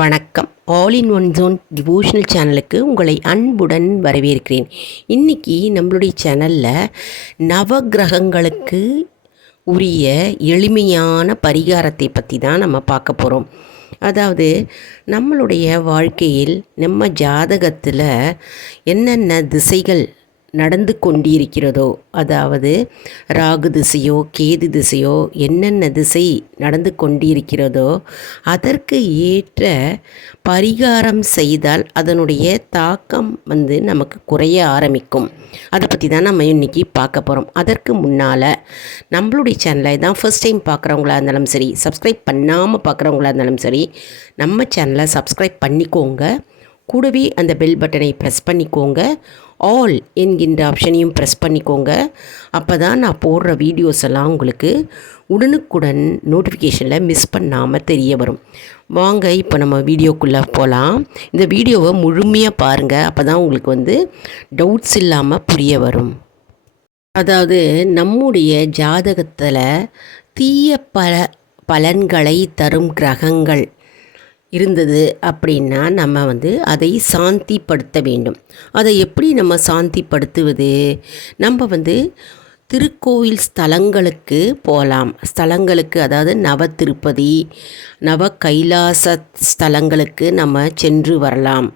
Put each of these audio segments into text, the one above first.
வணக்கம். All in one zone devotional சேனலுக்கு உங்களை அன்புடன் வரவேற்கிறேன். இன்றைக்கி நம்மளுடைய சேனலில் நவகிரகங்களுக்கு உரிய எளிமையான பரிகாரத்தை பற்றி தான் நம்ம பார்க்க போகிறோம். அதாவது நம்மளுடைய வாழ்க்கையில் நம்ம ஜாதகத்தில் என்னென்ன திசைகள் நடந்து கொண்டிருக்கிறதோ, அதாவது ராகு திசையோ கேது திசையோ என்னென்ன திசை நடந்து கொண்டிருக்கிறதோ அதற்கு ஏற்ற பரிகாரம் செய்தால் அதனுடைய தாக்கம் நமக்கு குறைய ஆரம்பிக்கும். அதை பற்றி தான் நம்ம இன்றைக்கி பார்க்க போகிறோம். அதற்கு முன்னால் நம்மளுடைய சேனலை தான் ஃபர்ஸ்ட் டைம் பார்க்குறவங்களா இருந்தாலும் சரி, சப்ஸ்கிரைப் பண்ணாமல் பார்க்குறவங்களா இருந்தாலும் சரி, நம்ம சேனலை சப்ஸ்கிரைப் பண்ணிக்கோங்க. கூடவே அந்த பெல் பட்டனை ப்ரெஸ் பண்ணிக்கோங்க. ஆல் என்கின்ற ஆப்ஷனையும் ப்ரெஸ் பண்ணிக்கோங்க. அப்போ தான் நான் போடுற வீடியோஸ் எல்லாம் உங்களுக்கு உடனுக்குடன் நோட்டிஃபிகேஷனில் மிஸ் பண்ணாமல் தெரிய வரும். வாங்க இப்போ நம்ம வீடியோக்குள்ளே போகலாம். இந்த வீடியோவை முழுமையாக பாருங்கள். அப்போ தான் உங்களுக்கு டவுட்ஸ் இல்லாமல் புரிய வரும். அதாவது நம்முடைய ஜாதகத்தில் தீய பலன்களை தரும் கிரகங்கள் இருந்தது அப்படின்னா நம்ம அதை சாந்திப்படுத்த வேண்டும். அதை எப்படி நம்ம சாந்திப்படுத்துவது? நம்ம திருக்கோயில் ஸ்தலங்களுக்கு போகலாம். ஸ்தலங்களுக்கு, அதாவது நவ திருப்பதி, நவ கைலாச ஸ்தலங்களுக்கு நம்ம சென்று வரலாம்.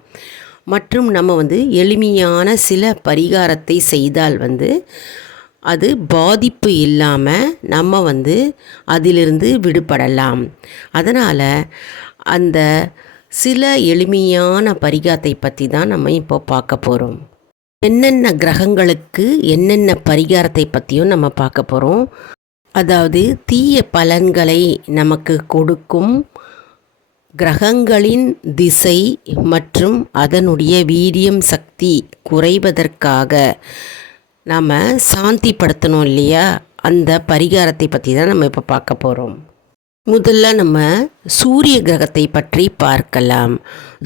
மற்றும் நம்ம எளிமையான சில பரிகாரத்தை செய்தால் அது பாதிப்பு இல்லாமல் நம்ம அதிலிருந்து விடுபடலாம். அதனால் அந்த சில எளிமையான பரிகாரத்தை பற்றி தான் நம்ம இப்போ பார்க்க போகிறோம். என்னென்ன கிரகங்களுக்கு என்னென்ன பரிகாரத்தை பற்றியும் நம்ம பார்க்க போகிறோம். அதாவது தீய பலன்களை நமக்கு கொடுக்கும் கிரகங்களின் திசை மற்றும் அதனுடைய வீரியம் சக்தி குறைவதற்காக நாம் சாந்திப்படுத்தணும் இல்லையா, அந்த பரிகாரத்தை பற்றி தான் நம்ம இப்போ பார்க்க போகிறோம். முதல்ல நம்ம சூரிய கிரகத்தை பற்றி பார்க்கலாம்.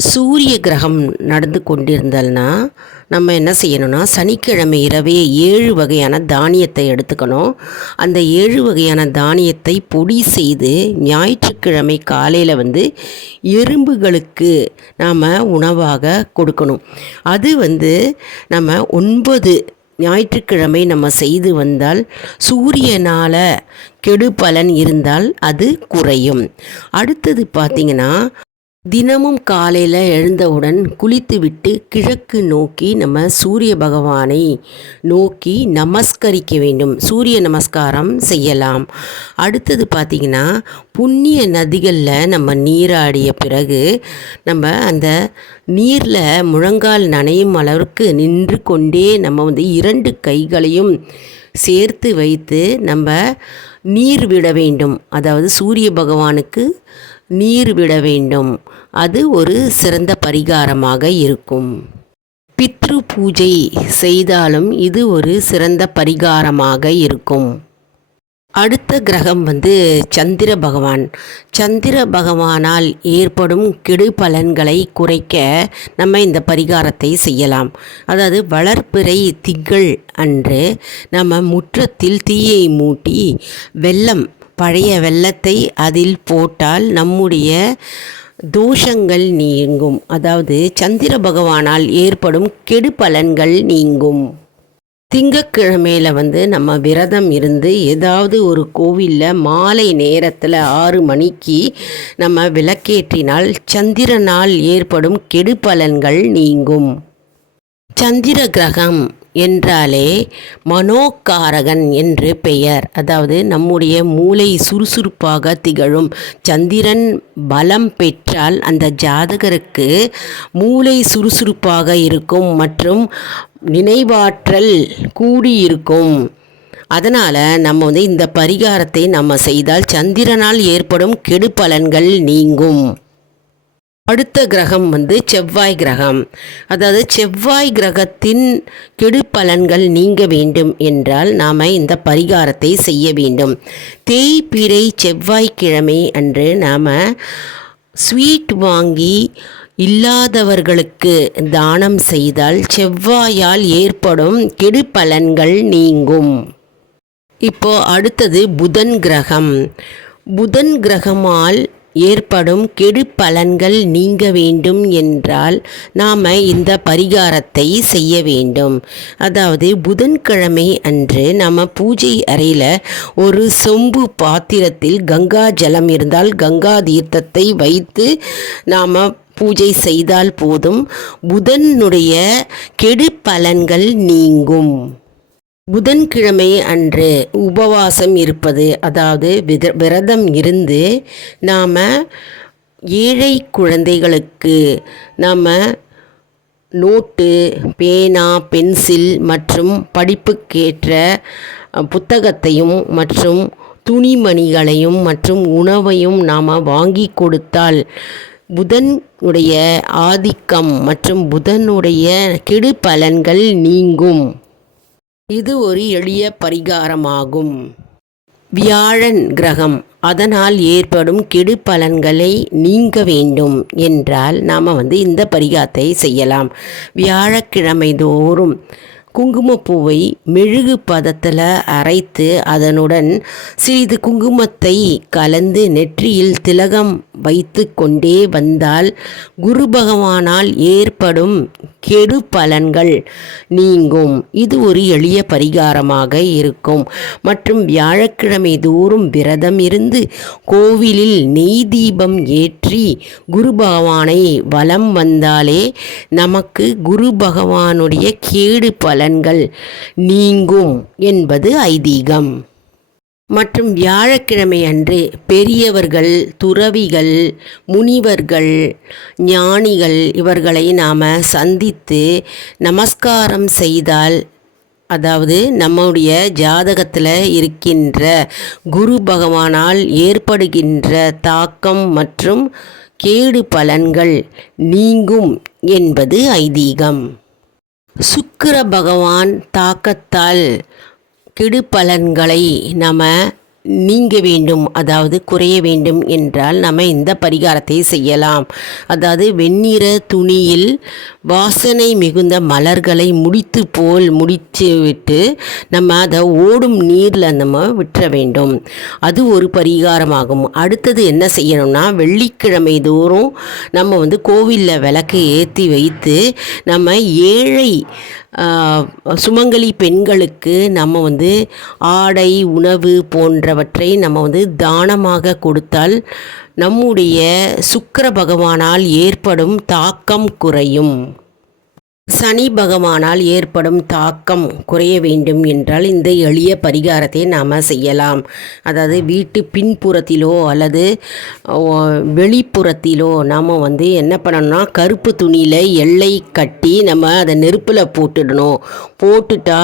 சூரிய கிரகம் நடந்து கொண்டிருந்தல்னா நம்ம என்ன செய்யணும்னா, சனிக்கிழமை இரவே 7 வகையான தானியத்தை எடுத்துக்கணும். அந்த 7 வகையான தானியத்தை பொடி செய்து ஞாயிற்றுக்கிழமை காலையில் எறும்புகளுக்கு நாம் உணவாக கொடுக்கணும். அது நம்ம 9 ஞாயிற்றுக்கிழமை நம்ம செய்து வந்தால் சூரியனால் கெடு பலன் இருந்தால் அது குறையும். அடுத்தது பார்த்திங்கன்னா, தினமும் காலையில் எழுந்தவுடன் குளித்துவிட்டு கிழக்கு நோக்கி நம்ம சூரிய பகவானை நோக்கி நமஸ்கரிக்க வேண்டும். சூரிய நமஸ்காரம் செய்யலாம். அடுத்தது பார்த்திங்கன்னா, புண்ணிய நதிகளில் நம்ம நீராடிய பிறகு நம்ம அந்த நீரில் முழங்கால் நனையும் அளவுக்கு நின்று கொண்டே நம்ம 2 கைகளையும் சேர்த்து வைத்து நம்ம நீர் விட வேண்டும். அதாவது சூரிய பகவானுக்கு நீர் விட வேண்டும். அது ஒரு சிறந்த பரிகாரமாக இருக்கும். பித்ரு பூஜை செய்தாலும் இது ஒரு சிறந்த பரிகாரமாக இருக்கும். அடுத்த கிரகம் சந்திர பகவான். சந்திர பகவானால் ஏற்படும் கெடு பலன்களை குறைக்க நம்ம இந்த பரிகாரத்தை செய்யலாம். அதாவது வளர்பிறை திங்கள் அன்று நம்ம முற்றத்தில் தீயை மூட்டி பழைய வெல்லத்தை அதில் போட்டால் நம்முடைய தோஷங்கள் நீங்கும். அதாவது சந்திர பகவானால் ஏற்படும் கெடு பலன்கள் நீங்கும். திங்கட்கிழமையில் நம்ம விரதம் இருந்து ஏதாவது ஒரு கோவிலில் மாலை நேரத்தில் 6 மணிக்கு நம்ம விளக்கேற்றினால் சந்திரனால் ஏற்படும் கெடு பலன்கள் நீங்கும். சந்திர கிரகம் என்றாலே மனோகாரகன் என்று பெயர். அதாவது நம்முடைய மூளை சுறுசுறுப்பாக திகழும். சந்திரன் பலம் பெற்றால் அந்த ஜாதகருக்கு மூளை சுறுசுறுப்பாக இருக்கும் மற்றும் நினைவாற்றல் கூடியிருக்கும். அதனால் நம்ம இந்த பரிகாரத்தை நம்ம செய்தால் சந்திரனால் ஏற்படும் கெடு பலன்கள் நீங்கும். அடுத்த கிரகம் செவ்வாய் கிரகம். அதாவது செவ்வாய் கிரகத்தின் கெடு பலன்கள் நீங்க வேண்டும் என்றால் நாம் இந்த பரிகாரத்தை செய்ய வேண்டும். தேய்பிறை செவ்வாய்க்கிழமை அன்று நாம் ஸ்வீட் வாங்கி இல்லாதவர்களுக்கு தானம் செய்தால் செவ்வாயால் ஏற்படும் கெடு பலன்கள் நீங்கும். இப்போ அடுத்தது புதன் கிரகம். புதன் கிரகமால் ஏற்படும் கெடு பலன்கள் நீங்க வேண்டும் என்றால் நாம் இந்த பரிகாரத்தை செய்ய வேண்டும். அதாவது புதன்கிழமை அன்று நம்ம பூஜை அறையில் ஒரு சொம்பு பாத்திரத்தில் கங்கா ஜலம் இருந்தால் கங்கா தீர்த்தத்தை வைத்து நாம் பூஜை செய்தால் போதும், புதனுடைய கெடு பலன்கள் நீங்கும். புதன்கிழமை அன்று உபவாசம் இருப்பது, அதாவது விரதம் இருந்து நாம் ஏழை குழந்தைகளுக்கு நாம் நோட்டு, பேனா, பென்சில் மற்றும் படிப்புக்கேற்ற புத்தகத்தையும் மற்றும் துணிமணிகளையும் மற்றும் உணவையும் நாம் வாங்கி கொடுத்தால் புதனுடைய ஆதிக்கம் மற்றும் புதனுடைய கெடு பலன்கள் நீங்கும். இது ஒரு எளிய பரிகாரமாகும். வியாழன் கிரகம், அதனால் ஏற்படும் கெடு பலன்களை நீங்க வேண்டும் என்றால் நாம் இந்த பரிகாரத்தை செய்யலாம். வியாழக்கிழமை தோறும் குங்குமப்பூவை மெழுகு பதத்தில் அரைத்து அதனுடன் சிறிது குங்குமத்தை கலந்து நெற்றியில் திலகம் வைத்து கொண்டே வந்தால் குரு பகவானால் ஏற்படும் கெடு பலன்கள் நீங்கும். இது ஒரு எளிய பரிகாரமாக இருக்கும். மற்றும் வியாழக்கிழமை தோறும் விரதம் இருந்து கோவிலில் நெய் தீபம் ஏற்றி குரு பகவானை வலம் வந்தாலே நமக்கு குரு பகவானுடைய கேடு பலன்கள் நீங்கும் என்பது ஐதீகம். மற்றும் வியாழக்கிழமை அன்று பெரியவர்கள், துறவிகள், முனிவர்கள், ஞானிகள் இவர்களை நாம் சந்தித்து நமஸ்காரம் செய்தால், அதாவது நம்முடைய ஜாதகத்தில் இருக்கின்ற குரு பகவானால் ஏற்படுகின்ற தாக்கம் மற்றும் கேடு பலன்கள் நீங்கும் என்பது ஐதீகம். சுக்கிர பகவான் தாக்கத்தால் கெடு பலன்களை நம்ம நீங்க வேண்டும், அதாவது குறைய வேண்டும் என்றால் நம்ம இந்த பரிகாரத்தை செய்யலாம். அதாவது வெண்ணிற துணியில் வாசனை மிகுந்த மலர்களை முடித்து விட்டு நம்ம அதை ஓடும் நீரில் நம்ம விட்டுற வேண்டும். அது ஒரு பரிகாரமாகும். அடுத்தது என்ன செய்யணும்னா, வெள்ளிக்கிழமை தோறும் நம்ம கோவிலில் விளக்கு ஏற்றி வைத்து நம்ம ஏழை சுமங்கலி பெண்களுக்கு நம்ம ஆடை, உணவு போன்றவற்றை நம்ம தானமாக கொடுத்தால் நம்முடைய சுக்கிர பகவானால் ஏற்படும் தாக்கம் குறையும். சனி பகவானால் ஏற்படும் தாக்கம் குறைய வேண்டும் என்றால் இந்த எளிய பரிகாரத்தை நாம் செய்யலாம். அதாவது வீட்டு பின்புறத்திலோ அல்லது வெளிப்புறத்திலோ நாம் என்ன பண்ணணும்னா, கருப்பு துணியில் எல்லை கட்டி நம்ம அதை நெருப்பில் போட்டுடணும். போட்டுட்டா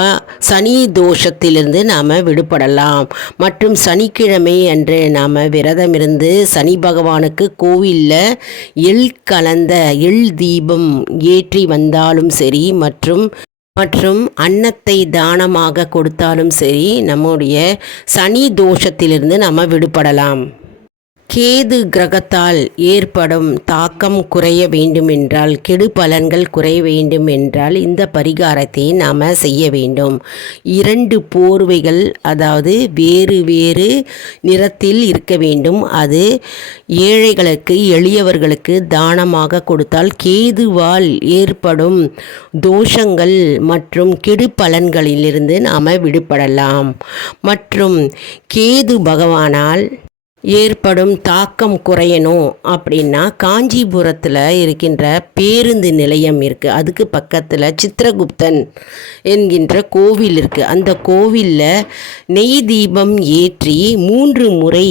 சனி தோஷத்திலிருந்து நாம் விடுபடலாம். மற்றும் சனிக்கிழமை அன்று நாம் விரதம் இருந்து சனி பகவானுக்கு கோவிலில் எள் கலந்த எள் தீபம் ஏற்றி வந்தாலும் சரி மற்றும் அன்னத்தை தானமாக கொடுத்தாலும் சரி நம்முடைய சனி தோஷத்திலிருந்து நம்ம விடுபடலாம். கேது கிரகத்தால் ஏற்படும் தாக்கம் குறைய வேண்டும் என்றால், கெடு பலன்கள் குறைய வேண்டும் என்றால் இந்த பரிகாரத்தை நாம் செய்ய வேண்டும். 2 போர்வைகள், அதாவது வேறு வேறு நிறத்தில் இருக்க வேண்டும். அது ஏழைகளுக்கு, எளியவர்களுக்கு தானமாக கொடுத்தால் கேதுவால் ஏற்படும் தோஷங்கள் மற்றும் கெடு பலன்களிலிருந்து நாம் விடுபடலாம். மற்றும் கேது பகவானால் ஏற்படும் தாக்கம் குறையணும் அப்படின்னா, காஞ்சிபுரத்தில் இருக்கின்ற பேருந்து நிலையம் இருக்குது. அதுக்கு பக்கத்தில் சித்திரகுப்தன் என்கின்ற கோவில் இருக்குது. அந்த கோவிலில் நெய் தீபம் ஏற்றி 3 முறை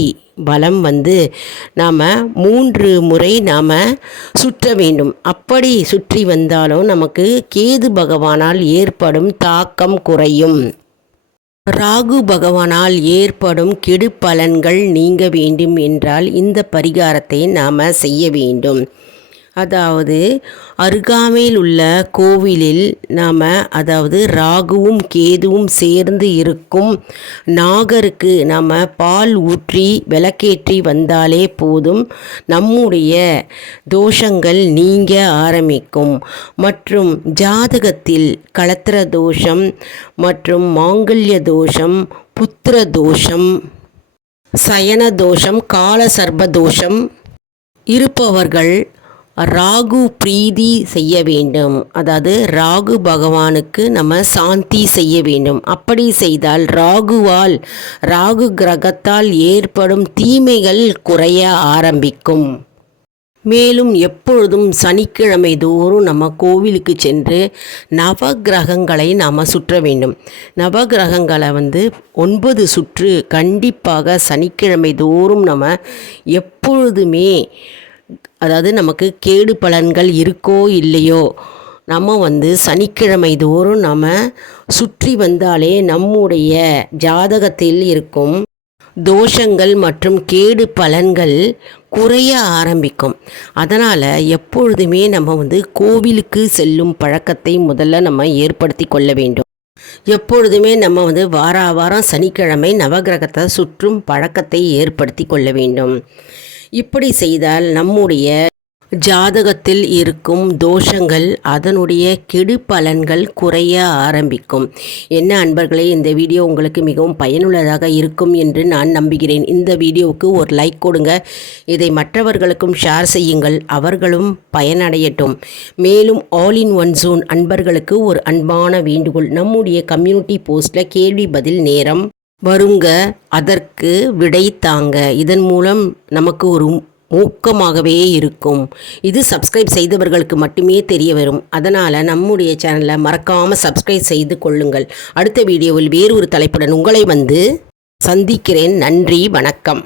வலம் நாம் 3 முறை நாம் சுற்ற வேண்டும். அப்படி சுற்றி வந்தாலும் நமக்கு கேது பகவானால் ஏற்படும் தாக்கம் குறையும். ராகு பகவானால் ஏற்படும் கெடு பலன்கள் நீங்க வேண்டும் என்றால் இந்த பரிகாரத்தை நாம் செய்ய வேண்டும். அதாவது அருகாமையில் உள்ள கோவிலில் நாம் ராகுவும் கேதுவும் சேர்ந்து இருக்கும் நாகருக்கு நாம் பால் ஊற்றி விளக்கேற்றி வந்தாலே போதும், நம்முடைய தோஷங்கள் நீங்க ஆரம்பிக்கும். மற்றும் ஜாதகத்தில் களத்திர தோஷம் மற்றும் மாங்கல்ய தோஷம், புத்திர தோஷம், சயன தோஷம், கால சர்ப்ப தோஷம் இருப்பவர்கள் ராகு பிரீதி செய்ய வேண்டும். அதாவது ராகு பகவானுக்கு நம்ம சாந்தி செய்ய வேண்டும். அப்படி செய்தால் ராகு கிரகத்தால் ஏற்படும் தீமைகள் குறைய ஆரம்பிக்கும். மேலும் எப்பொழுதும் சனிக்கிழமை தோறும் நம்ம கோவிலுக்கு சென்று நவகிரகங்களை நாம் சுற்ற வேண்டும். நவகிரகங்களை 9 சுற்று கண்டிப்பாக சனிக்கிழமை தோறும் நம்ம எப்பொழுதுமே, அதாவது நமக்கு கேடு பலன்கள் இருக்கோ இல்லையோ, நம்ம சனிக்கிழமை தோறும் நம்ம சுற்றி வந்தாலே நம்முடைய ஜாதகத்தில் இருக்கும் தோஷங்கள் மற்றும் கேடு பலன்கள் குறைய ஆரம்பிக்கும். அதனால் எப்பொழுதுமே நம்ம கோவிலுக்கு செல்லும் பழக்கத்தை முதல்ல நம்ம ஏற்படுத்தி கொள்ள வேண்டும். எப்பொழுதுமே நம்ம வாரம் சனிக்கிழமை நவகிரகத்தை சுற்றும் பழக்கத்தை ஏற்படுத்தி கொள்ள வேண்டும். இப்படி செய்தால் நம்முடைய ஜாதகத்தில் இருக்கும் தோஷங்கள், அதனுடைய கெடு பலன்கள் குறைய ஆரம்பிக்கும். என்ன அன்பர்களே, இந்த வீடியோ உங்களுக்கு மிகவும் பயனுள்ளதாக இருக்கும் என்று நான் நம்புகிறேன். இந்த வீடியோவுக்கு ஒரு லைக் கொடுங்க. இதை மற்றவர்களுக்கும் ஷேர் செய்யுங்கள், அவர்களும் பயனடையட்டும். மேலும் ஆல் இன் ஒன் ஜோன் அன்பர்களுக்கு ஒரு அன்பான வேண்டுகோள். நம்முடைய கம்யூனிட்டி போஸ்ட்டில் கேள்வி பதில் நேரம் வருங்க, அதற்கு விடை தாங்க. இதன் மூலம் நமக்கு ஒரு ஊக்கமாகவே இருக்கும். இது சப்ஸ்கிரைப் செய்தவர்களுக்கு மட்டுமே தெரிய வரும். அதனால் நம்முடைய சேனலை மறக்காமல் சப்ஸ்கிரைப் செய்து கொள்ளுங்கள். அடுத்த வீடியோவில் வேறு ஒரு தலைப்புடன் உங்களை சந்திக்கிறேன். நன்றி, வணக்கம்.